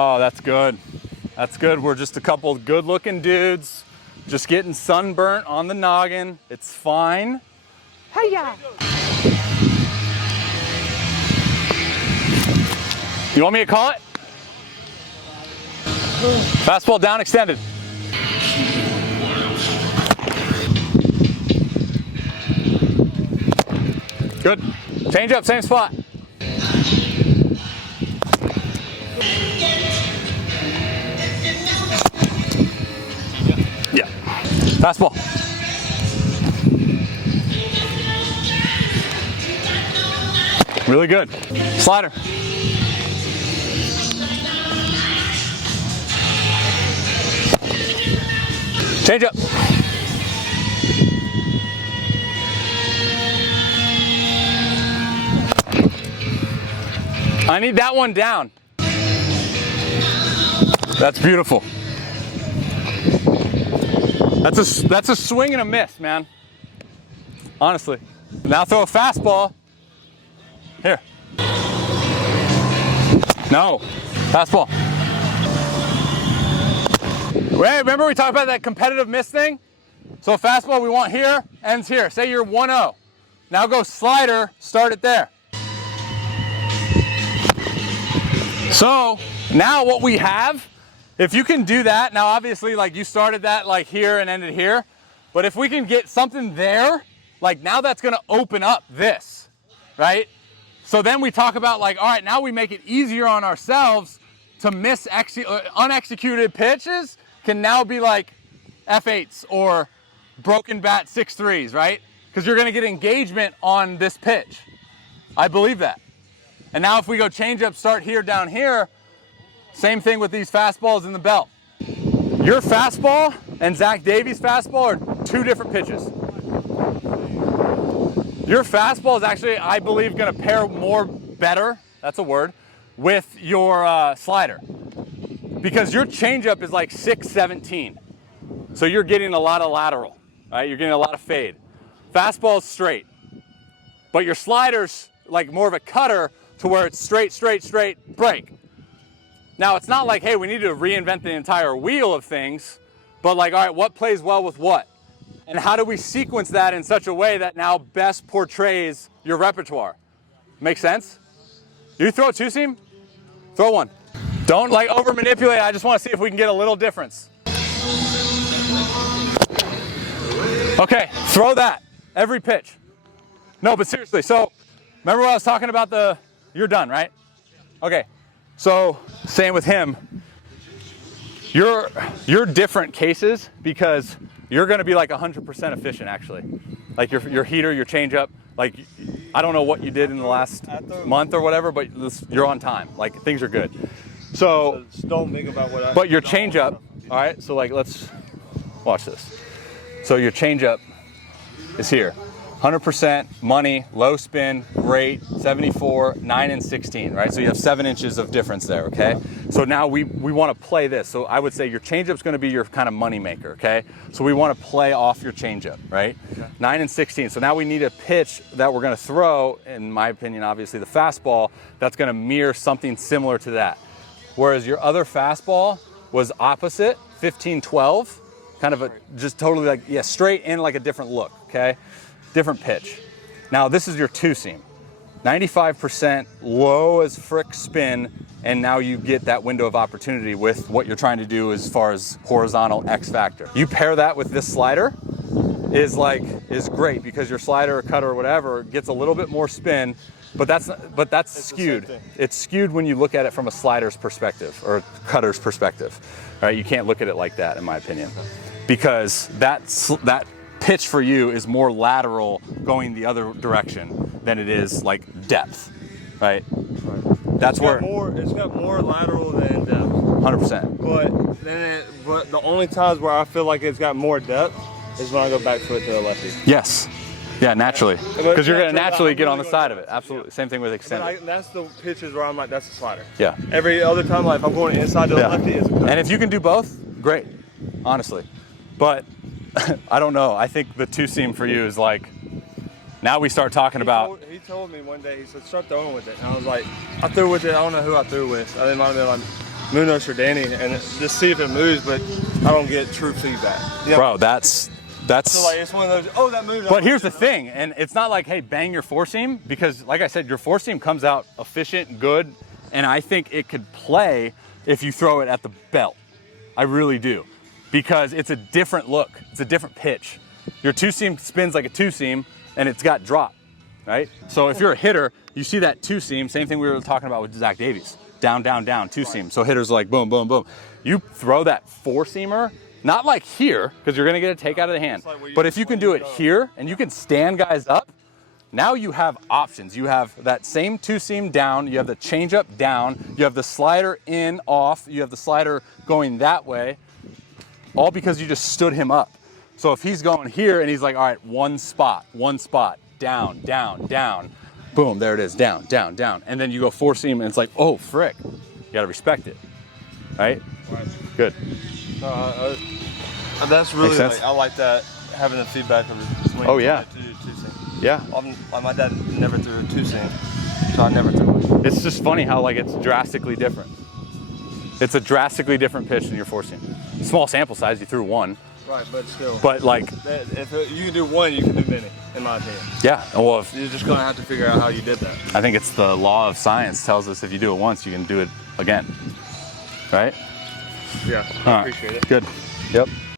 Oh, that's good. That's good. We're just a couple of good looking dudes just getting sunburnt on the noggin. It's fine. Hiya! You want me to call it? Fastball down, extended. Good. Change up, same spot. Yeah. Fastball. Really good. Slider. Change up. I need that one down. That's beautiful. That's a swing and a miss, man. Honestly. Now throw a fastball. Here. No. Fastball. Wait, remember we talked about that competitive miss thing? So a fastball we want here, ends here. Say you're 1-0. Now go slider, start it there. So now what we have, if you can do that, now obviously like you started that like here and ended here, but if we can get something there, like now that's gonna open up this, right? So then we talk about like, all right, now we make it easier on ourselves to miss unexecuted pitches can now be like F8s or broken bat 6-3s, right? Because you're gonna get engagement on this pitch. I believe that. And now if we go change up, start here, down here, same thing with these fastballs in the belt. Your fastball and Zach Davies' fastball are two different pitches. Your fastball is actually, I believe, gonna pair more better, that's a word, with your slider. Because your changeup is like 6-17. So you're getting a lot of lateral, right? You're getting a lot of fade. Fastball's straight. But your slider's like more of a cutter to where it's straight, straight, straight, break. Now it's not like, hey, we need to reinvent the entire wheel of things, but like, all right, what plays well with what? And how do we sequence that in such a way that now best portrays your repertoire? Make sense? You throw a two-seam? Throw one. Don't like over manipulate. I just want to see if we can get a little difference. Okay, throw that every pitch. No, but seriously, so remember what I was talking about you're done, right? Okay, so same with him. You're different cases because you're gonna be like 100% efficient actually. Like your heater, your changeup, like I don't know what you did in the last month or whatever, but you're on time. Like things are good. So just don't think about what I. But your changeup, all right. So like let's watch this. So your changeup is here, 100% money, low spin, great, 74, 9 and 16, right? So you have 7 inches of difference there, okay? So now we want to play this. So I would say your changeup's going to be your kind of money maker, okay? So we want to play off your changeup, right? Okay. 9 and 16. So now we need a pitch that we're going to throw, in my opinion, obviously the fastball, that's going to mirror something similar to that. Whereas your other fastball was opposite, 15-12, kind of just totally like, yeah, straight in like a different look, okay? Different pitch. Now this is your two-seam. 95% low as frick spin, and now you get that window of opportunity with what you're trying to do as far as horizontal X factor. You pair that with this slider, is great because your slider or cutter or whatever gets a little bit more spin, but that's skewed. It's skewed when you look at it from a slider's perspective or cutter's perspective, right? You can't look at it like that, in my opinion, because that pitch for you is more lateral going the other direction than it is like depth, right? That's where it's got more lateral than depth. 100%. But the only times where I feel like it's got more depth is when I go back foot to the lefty. Yes. Yeah, naturally. Because you're going to naturally get on the side of it. Absolutely. Same thing with extended. That's the pitches where I'm like, that's a slider. Yeah. Every other time, like if I'm going inside to the lefty, it's a cutter. And if you can do both, great, honestly. But I don't know. I think the two-seam for you is like, now we start talking about. He told me one day, he said, start throwing with it. And I was like, I threw with it. I don't know who I threw with. I might have been like Munoz or Danny and just see if it moves, but I don't get true feedback. You know? Bro, that's. So like it's one of those. Oh, that moved. But here's the thing, and it's not like, hey, bang your four seam, because like I said, your four seam comes out efficient, good, and I think it could play if you throw it at the belt. I really do, because it's a different look. It's a different pitch. Your two seam spins like a two seam, and it's got drop, right? So if you're a hitter, you see that two seam, same thing we were talking about with Zach Davies, down, down, down, two seam. So hitters are like boom, boom, boom. You throw that four seamer. Not like here, because you're gonna get a take out of the hand. But if you can do it here and you can stand guys up, now you have options. You have that same two seam down, you have the change up down, you have the slider in, off, you have the slider going that way, all because you just stood him up. So if he's going here and he's like, all right, one spot, down, down, down, boom, there it is, down, down, down. And then you go four seam and it's like, oh, frick. You gotta respect it, right? Good. That's really like, I like that, having the feedback of the swing. Oh yeah. Yeah. My dad never threw a two seam, so I never threw it. It's just funny how like it's drastically different. It's a drastically different pitch than your four seam. Small sample size, you threw one. Right, but still. But like, if you can do one, you can do many, in my opinion. Yeah. Well, you're just gonna have to figure out how you did that. I think it's the law of science tells us if you do it once, you can do it again, right? Yeah, I appreciate it. Good. Yep.